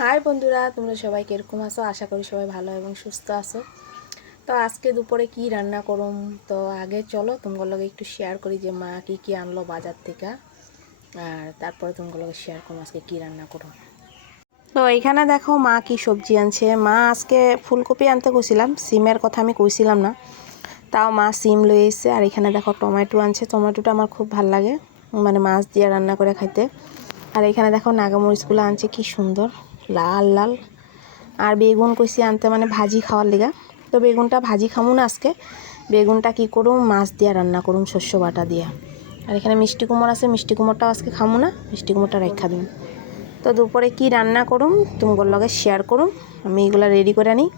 High বন্ধুরা, তোমরা সবাই কীরকম আছো? আশা করি সবাই ভালো এবং সুস্থ আছো। তো আজকে দুপুরে কি রান্না করুম? তো আগে চলো তোমার লগে একটু শেয়ার করি যে মা কি কি আনলো বাজার থেকে। আর তারপরে তোমার লগে শেয়ার করুম আজকে কি রান্না করুম। তো এখানে দেখো মা কি সবজি আনছে। মা আজকে ফুলকপি আনতে কইছিলাম সিমের কথা আমি কইছিলাম না। তাও মা সিম লয়ে এসছে। আর এখানে দেখো টমেটো আনছে। টমেটোটা আমার খুব ভালো লাগে। মানে মাছ দিয়ে রান্না করে খাইতে। আর এখানে দেখো নাগামরিচগুলো আনছে, কি সুন্দর। লাল লাল। আর বেগুন কষি আনতে মানে ভাজি খাওয়ার লেগা। তো বেগুনটা ভাজি খামু না আজকে। বেগুনটা কি করুম? মাছ দিয়ে রান্না করুম শস্য বাটা দিয়া। আর এখানে মিষ্টি কুমড় আছে, মিষ্টি কুমড়টাও আজকে খামু না, মিষ্টি কুমড়টা রেখা দিন তো দুপুরে কি রান্না করুম? তোমার লগে শেয়ার করুম। আমি এগুলো রেডি করে নিই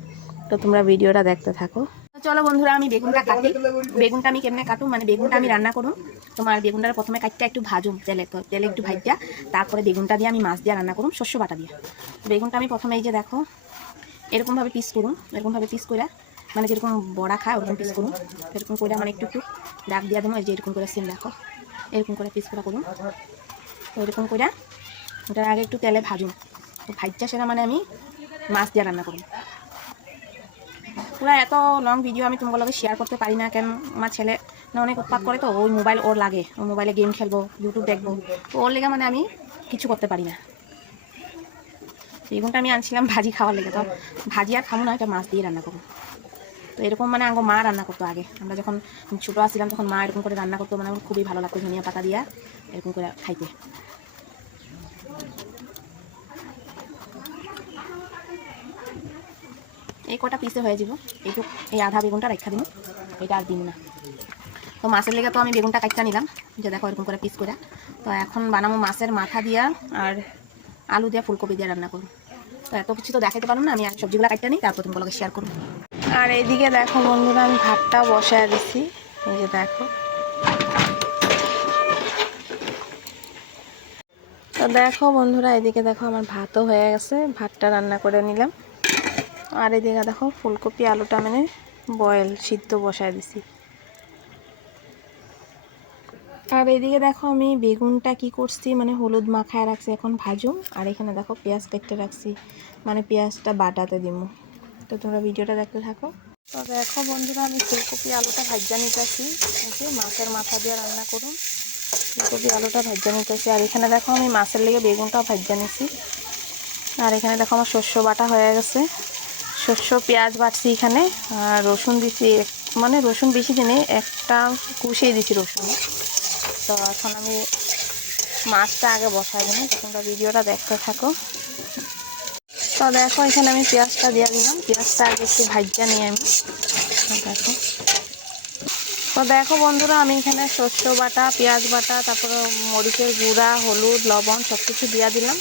তো তোমরা ভিডিওটা দেখতে থাকো। চলো বন্ধুরা আমি বেগুনটা কাটি। বেগুনটা আমি কেমনে কাটুম? মানে বেগুনটা আমি রান্না করুম। তোমার বেগুনটা প্রথমে কাটতে একটু ভাজুম তেলে তো তেলে একটু ভাজা। তারপরে বেগুনটা দিয়ে আমি মাছ দিয়ে রান্না করুম শস্য বাটা দিয়ে। বেগুনটা আমি প্রথমে এই যে দেখো এরকমভাবে পিস করুন এরকমভাবে পিস করে মানে যেরকম বড়া খায় ওরকম পিস করুন এরকম করে মানে একটু একটু ডাক দিয়ে দেবো এই যে এরকম করে সিম দেখো। এরকম করে পিস করা করুন তো এরকম করে ওটার আগে একটু তেলে ভাজুন তো ভাজটা সেটা মানে আমি মাছ দিয়ে রান্না করুন পুরো এত লং ভিডিও আমি তোমার লগে শেয়ার করতে পারি না, কেন? আমার ছেলে না অনেক উৎপাত করে তো, ওই মোবাইল ওর লাগে। ওই মোবাইলে গেম খেলব ইউটিউব দেখব। তো ওর লেগে মানে আমি কিছু করতে পারি না। বেগুনটা আমি আনছিলাম ভাজি খাওয়ার লেগে। তো ভাজি আর খাব না, এটা মাছ দিয়ে রান্না করব। তো এরকম মানে আঙ্গ মা রান্না করতো আগে। আমরা যখন ছোটো আসছিলাম, তখন মা এরকম করে রান্না করতো মানে খুবই ভালো লাগতো ধনিয়া পাতা দিয়া এরকম করে খাইতে। এই কটা পিসে হয়ে যাব। এইটুক এই আধা বেগুনটা রেখা দিন এটা আর দিন না। তো মাছের লেগে তো আমি বেগুনটা কাটটা নিলাম। যে দেখো এরকম করে পিস করে। তো এখন বানাবো মাছের মাথা দিয়া আর আলু দিয়ে ফুলকপি দিয়ে রান্না করব। তো এত কিছু তো দেখাতে পারব না, আমি সবজিগুলো কাটতে নিই, তারপর তুমি তোমাকে শেয়ার করব। আর এইদিকে দেখো বন্ধুরা, আমি ভাতটা বসায় দিচ্ছি এই যে দেখো। তো দেখো বন্ধুরা এদিকে দেখো আমার ভাতও হয়ে গেছে। ভাতটা রান্না করে নিলাম। আর এদিকে দেখো ফুলকপি, আলুটা মানে বয়েল, সিদ্ধ বসায় দিছি। আর এদিকে দেখো আমি বেগুনটা কি করছি মানে হলুদ মাখায় রাখছি, এখন ভাজুম। আর এখানে দেখো পেঁয়াজ কেটে রাখছি মানে পেঁয়াজটা বাটাতে দিব তো তোমরা ভিডিওটা দেখতে থাকো। তো দেখো বন্ধুরা, আমি ফুলকপি, আলুটা ভাজা নিতেছি। মাছের মাথা দিয়ে রান্না করুন। ফুলকপি, আলুটা ভাজা নিতেছি। আর এখানে দেখো আমি মাছের লেগে বেগুনটাও ভাজা নিছি। আর এখানে দেখো আমার শস্য বাটা হয়ে গেছে। শস্য, পেঁয়াজ বাটছি এখানে, আর রসুন দিছি মানে রসুন বেশি দিনে একটা কুষিয়ে দিছি রসুন। তো এখন আমি মাছটা আগে বসাই দিলাম তোমরা ভিডিওটা দেখতে থাকো। তো দেখো, এখানে আমি পেঁয়াজটা দিয়ে দিলাম। পেঁয়াজটা আগে একটু ভাজ্যা নিয়ে আমি। দেখো। তো দেখো বন্ধুরা, আমি এখানে শস্য বাটা, পেঁয়াজ বাটা, তারপরে মরিচের গুঁড়া, হলুদ, লবণ সব কিছু দিয়ে দিলাম।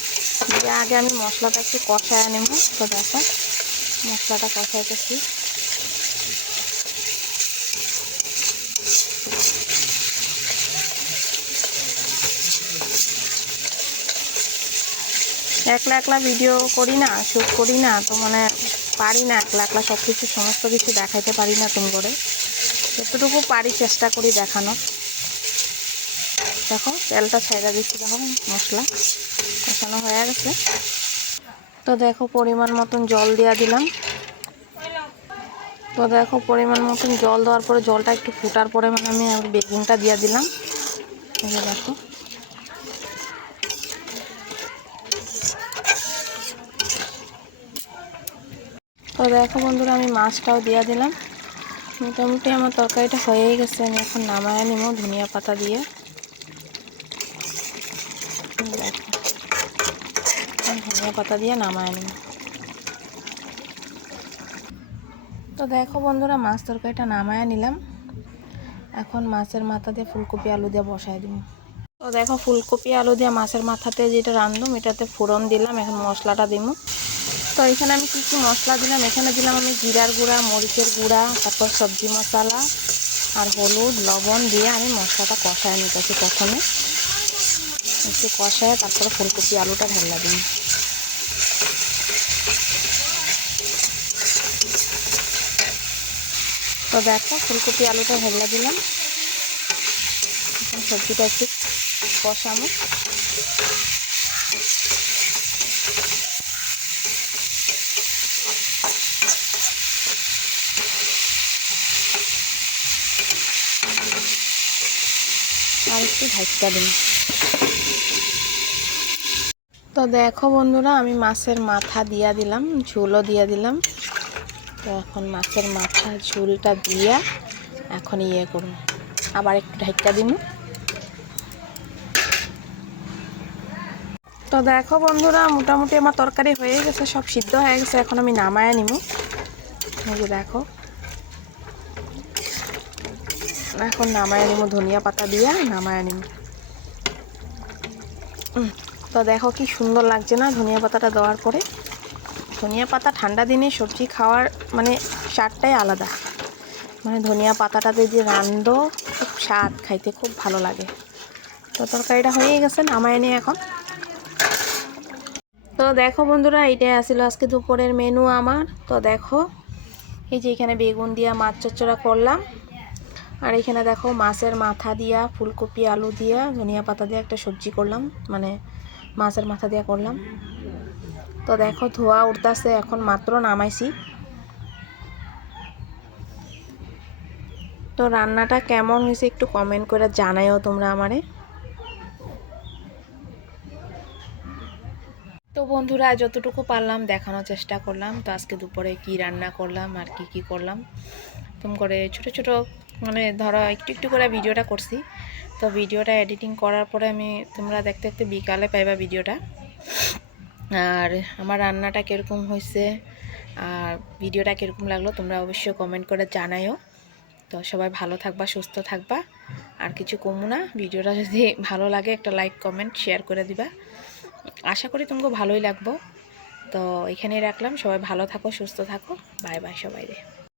দিয়ে আগে আমি মশলাটা একটু কষায় নেব। তো দেখো। মশলাটা কষাইতেছি। একলা একলা ভিডিও করি না, শ্যুট করি না, তো মানে পারি না একলা একলা সব কিছু সমস্ত কিছু দেখাইতে পারি না তুমি করে। যতটুকু পারি চেষ্টা করি দেখানোর। দেখো, তেলটা ছেড়ে দিচ্ছি দেখো, মশলা কষানো হয়ে গেছে। তো দেখো পরিমাণ মতন জল দিয়া দিলাম। তো দেখো পরিমাণ মতন জল দেওয়ার পরে জলটা একটু ফুটার পরে মানে আমি বেগুনটা দিয়ে দিলাম। দেখো। তো দেখো বন্ধুরা, আমি মাছটাও দিয়ে দিলাম। মোটামুটি আমার তরকারিটা হয়েই গেছে, আমি এখন নামায় নিব ধনিয়া পাতা দিয়ে। দেখো। এখন ধনিয়া পাতা দিয়ে নামায় নিব তো দেখো বন্ধুরা, মাছ তরকারিটা নামায় নিলাম। এখন মাছের মাথা দিয়ে ফুলকপি আলু দিয়ে বসাই দিব। তো দেখো, ফুলকপি আলু দিয়ে মাছের মাথাতে যেটা রান্ধুম এটাতে ফোড়ন দিলাম, এখন মশলাটা দিব। তো এখানে আমি কী কী মশলা দিলাম? এখানে দিলাম আমি জিরার গুঁড়া, মরিচের গুঁড়া, তারপর সবজি মশলা আর হলুদ, লবণ দিয়ে আমি মশলাটা কষায় নিতেছি প্রথমে। একটু কষায় তারপরে ফুলকপি আলুটা ঢাল্লা দিন তো দেখো, ফুলকপি, আলুটা হেলা দিলাম। সবজিটা একটু কষামো আর একটু ভাজটা দিন। তো দেখো বন্ধুরা, আমি মাছের মাথা দিয়া দিলাম ঝুলো দিয়া দিলাম। তো এখন মাছের মাথা, ঝুলটা দিয়া এখন ইয়ে করুন আবার একটু ঢাইকা দিন তো দেখো বন্ধুরা, মোটামুটি আমার তরকারি হয়ে গেছে, সব সিদ্ধ হয়ে গেছে, এখন আমি নামায় নিব যে দেখো। এখন নামায় নিব ধনিয়া পাতা দিয়া, নামায় নিব তো দেখো কি সুন্দর লাগছে না ধনিয়া পাতাটা দেওয়ার পরে। ধনিয়া পাতা ঠান্ডা দিনে সবজি খাওয়ার মানে স্বাদটাই আলাদা। মানে ধনিয়া পাতাটাতে দিয়ে রান্দ খুব স্বাদ খাইতে খুব ভালো লাগে। তো তরকারিটা হয়ে গেছে নামায় নিয়ে এখন। তো দেখো বন্ধুরা, এইটাই আসছিল আজকে দুপুরের মেনু আমার। তো দেখো, এই যে এখানে বেগুন দিয়া মাছ চচ্চড়া করলাম। আর এখানে দেখো মাছের মাথা দিয়া, ফুলকপি, আলু দিয়া, ধনিয়া পাতা দিয়ে একটা সবজি করলাম। মানে মাছের মাথা দিয়া করলাম। তো দেখো ধোয়া উঠতেছে, এখন মাত্র নামাইছি। তো রান্নাটা কেমন হয়েছে একটু কমেন্ট করে জানাইও তোমরা আমারে। তো বন্ধুরা, যতটুকু পারলাম দেখানোর চেষ্টা করলাম। তো আজকে দুপুরে কি রান্না করলাম, আর কি কি করলাম। তুমি করে ছোট ছোট মানে ধরো একটু একটু করে ভিডিওটা করছি। তো ভিডিওটা এডিটিং করার পরে আমি তোমরা দেখতে দেখতে বিকালে পাইবা ভিডিওটা। আর আমার রান্নাটা কীরকম হয়েছে আর ভিডিওটা কীরকম লাগল তোমরা অবশ্য কমেন্ট করে জানাইও তো সবাই ভালো থাকবা, সুস্থ থাকবা। আর কিছু কমু না, ভিডিওটা যদি ভালো লাগে একটা লাইক কমেন্ট শেয়ার করে দিবা। আশা করি তোমাকে ভালোই লাগবো। তো এখানেই রাখলাম, সবাই ভালো থাকো, সুস্থ থাকো। বাই বাই সবাই রে